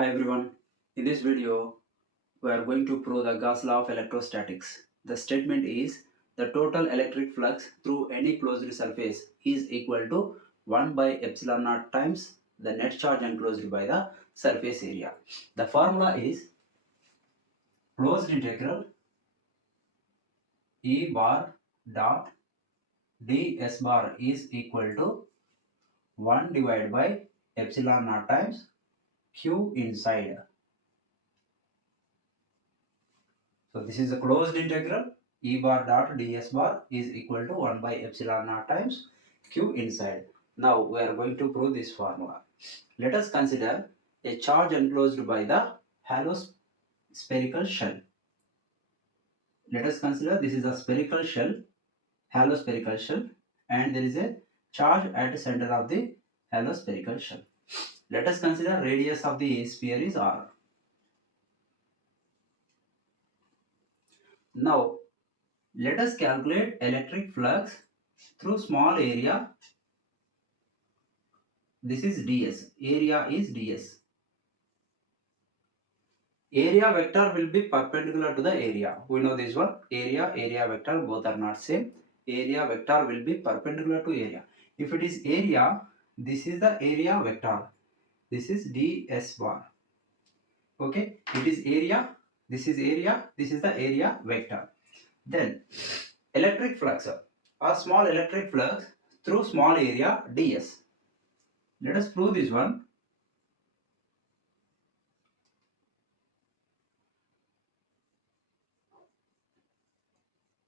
Hi everyone, in this video we are going to prove the Gauss Law of electrostatics. The statement is the total electric flux through any closed surface is equal to 1 by epsilon naught times the net charge enclosed by the surface area. The formula is closed integral E bar dot ds bar is equal to 1 divided by epsilon naught times q inside. So this is a closed integral. E bar dot ds bar is equal to 1 by epsilon naught times q inside. Now we are going to prove this formula. Let us consider a charge enclosed by the hollow spherical shell. Let us consider this is a spherical shell, hollow spherical shell, and there is a charge at the center of the hollow spherical shell. Let us consider radius of the sphere is r. Now let us calculate electric flux through small area. This is ds. Area is ds. Area vector will be perpendicular to the area. We know this one. Area vector both are not same. Area vector will be perpendicular to area. If it is area, this is the area vector. This is ds bar. Okay. It is area. This is area. This is the area vector. Then electric flux or small electric flux through small area ds. Let us prove this one.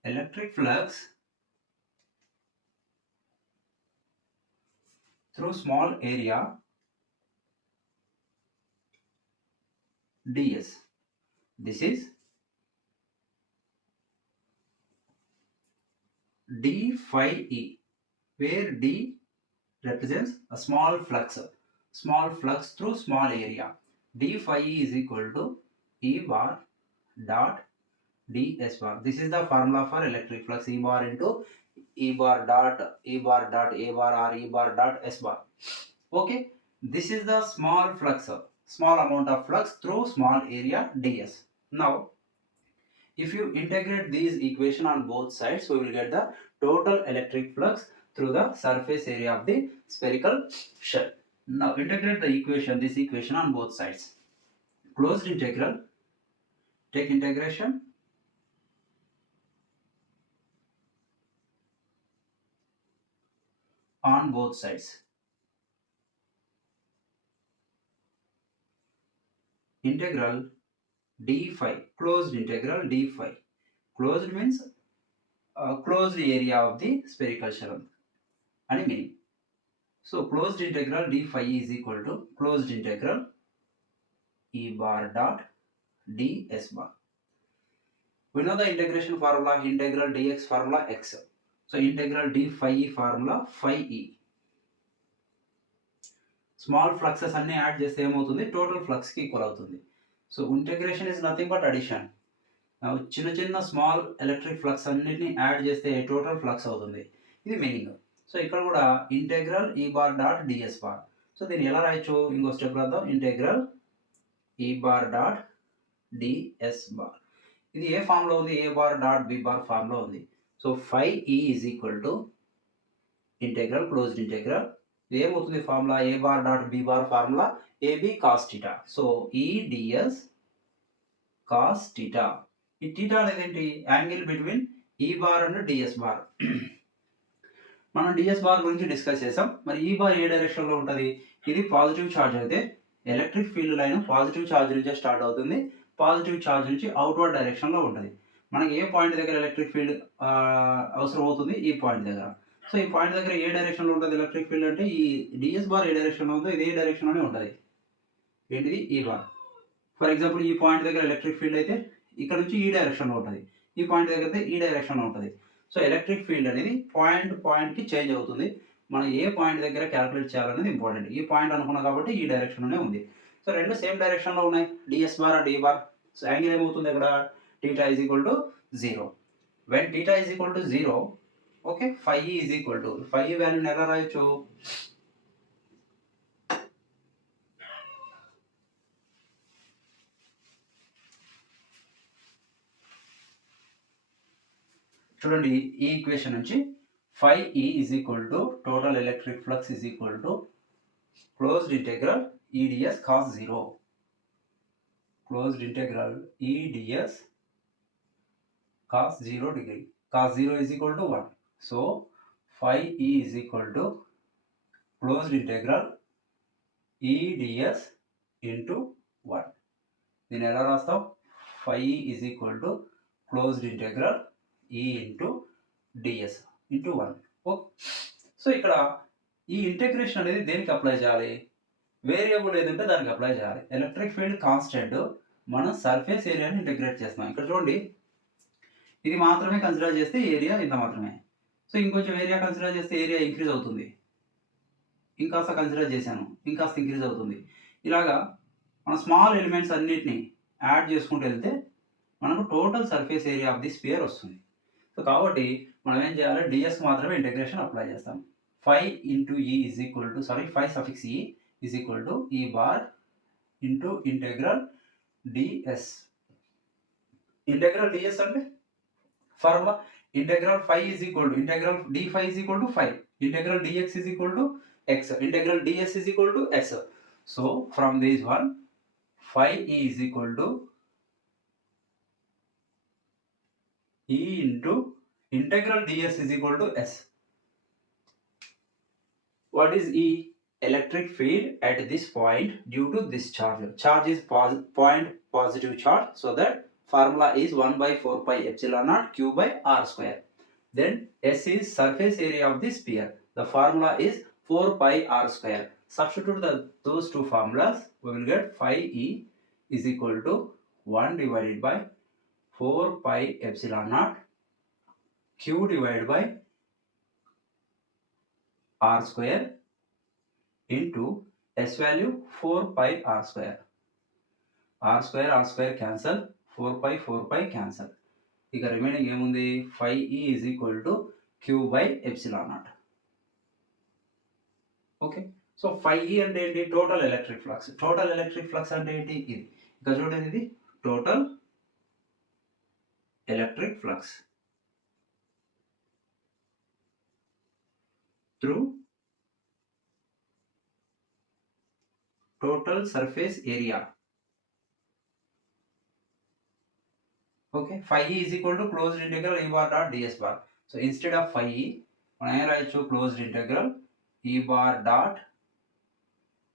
Electric flux through small area ds. This is d phi e, where d represents a small flux through small area. D phi e is equal to E bar dot ds bar. This is the formula for electric flux. E bar into E bar dot A bar or E bar dot S bar. Okay, this is the small flux, small amount of flux through small area ds. Now if you integrate these equation on both sides, we will get the total electric flux through the surface area of the spherical shell. Now integrate this equation on both sides. Closed integral, take integration, on both sides. Integral d phi, closed integral d phi. Closed means closed area of the spherical shell and meaning. So closed integral d phi is equal to closed integral E bar dot ds bar. We know the integration formula, integral dx formula x. So integral d phi e formula phi e. Small fluxes అన్ని add చేస్తే ఏమవుతుంది, total flux కి equal అవుతుంది. So integration is nothing but addition. చిన్న చిన్న small electric flux అన్నిటిని add చేస్తే total flux అవుతుంది. ఇది మీనింగ్. సో ఇక్కడ కూడా integral E bar dot D S bar. So దీన్ని ఎలా రాయొచ్చు, ఇంకో స్టెప్ రాద్దాం. Integral E bar dot D S bar. ఇది ఏ ఫామ్ లో ఉంది, A bar dot B bar form లో ఉంది. So phi e is equal to integral closed integral. ఇది ఏమవుతుంది formula, A bar dot B bar formula AB cos theta. So E DS cos theta. ఈ theta అనేది ఏంటి, angle between E bar and DS bar. మనం DS bar గురించి discuss చేసాం. మరి E bar ఏ డైరెక్షన్ లో ఉంటుంది, ఇది పాజిటివ్ ఛార్జ్ అయితే electric field line positive charge నుంచే స్టార్ట్ అవుతుంది. పాజిటివ్ ఛార్జ్ నుంచి అవుట్వర్డ్ డైరెక్షన్ లో ఉంటుంది. మనకి ఏ పాయింట్ దగ్గర ఎలక్ట్రిక్ ఫీల్డ్ అవసరం అవుతుంది, ఈ పాయింట్ దగ్గర. సో ఈ పాయింట్ దగ్గర ఏ డైరెక్షన్ లో ఉంటుంది ఎలక్ట్రిక్ ఫీల్డ్ అంటే, ఈ డిఎస్ బార్ ఏ డైరెక్షన్ లో ఉందో ఇదే డైరెక్షన్ లోనే ఉంటుంది. ఏంటిది, ఈ బార్. ఫర్ ఎగ్జాంపుల్ ఈ పాయింట్ దగ్గర ఎలక్ట్రిక్ ఫీల్డ్ అయితే ఇక్కడ నుంచి ఈ డైరెక్షన్ లో ఉంటుంది, ఈ పాయింట్ దగ్గర అయితే ఈ డైరెక్షన్ లో ఉంటుంది. సో ఎలక్ట్రిక్ ఫీల్డ్ అనేది పాయింట్ కి చేంజ్ అవుతుంది. మనం ఏ పాయింట్ దగ్గర క్యాలిక్యులేట్ చేయాలనేది ఇంపార్టెంట్. ఈ పాయింట్ అనుకున్నాం కాబట్టి ఈ డైరెక్షన్ లోనే ఉంది. సో రెండు సేమ్ డైరెక్షన్ లో ఉన్నాయి, డిఎస్ బార్ అండ్ ఈ బార్. సో యాంగిల్ ఏమవుతుంది ఇక్కడ, theta is equal to 0. When theta is equal to 0, okay, phi e is equal to, phi e value ఎలా రాయొచ్చు, చూడండి ఈ ఈక్వేషన్ నుంచి phi E is equal to total electric flux is equal to closed integral E ds cos 0. Closed integral E ds cos 0 degree. Cos 0 is equal to 1. So phi E is equal to closed integral E ds into 1. దీన్ని ఎలా రాస్తాం? phi E is equal to closed integral E into ds into 1. Okay. So ఇక్కడ ఈ ఇంటెగ్రేషన్ అనేది దేనికి అప్లై చేయాలి? వేరియబుల్ ఏదంటే దానికి అప్లై చేయాలి. ఎలక్ట్రిక్ ఫీల్డ్ కాన్స్టెంట్ మనం సర్ఫేస్ ఏరియాని ఇంటెగ్రేట్ చేస్తాం. ఇక్కడ చూడండి ఇది మాత్రమే కన్సిడర్ చేస్తే ఏరియా ఇంత మాత్రమే. సో ఇంకొంచెం ఏరియా కన్సిడర్ చేస్తే ఏరియా ఇంక్రీజ్ అవుతుంది. ఇంకాస్త కన్సిడర్ చేశాను, ఇంకాస్త ఇంక్రీజ్ అవుతుంది. ఇలాగా మన స్మాల్ ఎలిమెంట్స్ అన్నిటిని యాడ్ చేసుకుంటూ వెళ్తే మనకు total surface area of the spear వస్తుంది. సో కాబట్టి మనం ఏం చేయాలి? డిఎస్ మాత్రమే ఇంటెగ్రేషన్ అప్లై చేస్తాం. phi into E is equal to phi suffix E is equal to E bar into integral ds. Integral ds అంటే formula integral phi is equal to integral d phi is equal to phi, integral dx is equal to x, integral ds is equal to s. So from this one phi E is equal to E into integral ds is equal to s. What is E? Electric field at this point due to this charge. Charge is point positive charge, so that formula is 1 by 4 pi epsilon naught q by r square. Then S is surface area of the sphere. The formula is 4 pi r square. Substitute those two formulas, we will get phi E is equal to 1 divided by 4 pi epsilon naught q divided by r square into s value 4 pi r square. R square cancel, 4 pi cancel. ఇక రిమైనింగ్ ఏముంది? phi E is equal to q by epsilon naught. Okay. So phi E అంటే ఏంటి? Total electric flux. Total electric flux అంటే ఏంటి? ఇది ఇక చూడండి, ఇది total electric flux through total surface area. Okay, phi E is equal to closed integral E bar dot ds bar. So instead of phi E, మనం ఏం రాయొచ్చు? closed integral E bar dot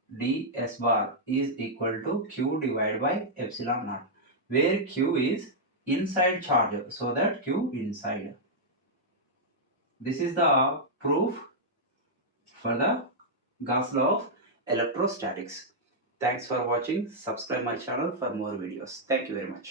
ds bar is equal to q divided by epsilon naught, where q is inside charge, so that q inside. This is the proof for the Gauss law of electrostatics. Thanks for watching. Subscribe my channel for more videos. Thank you very much.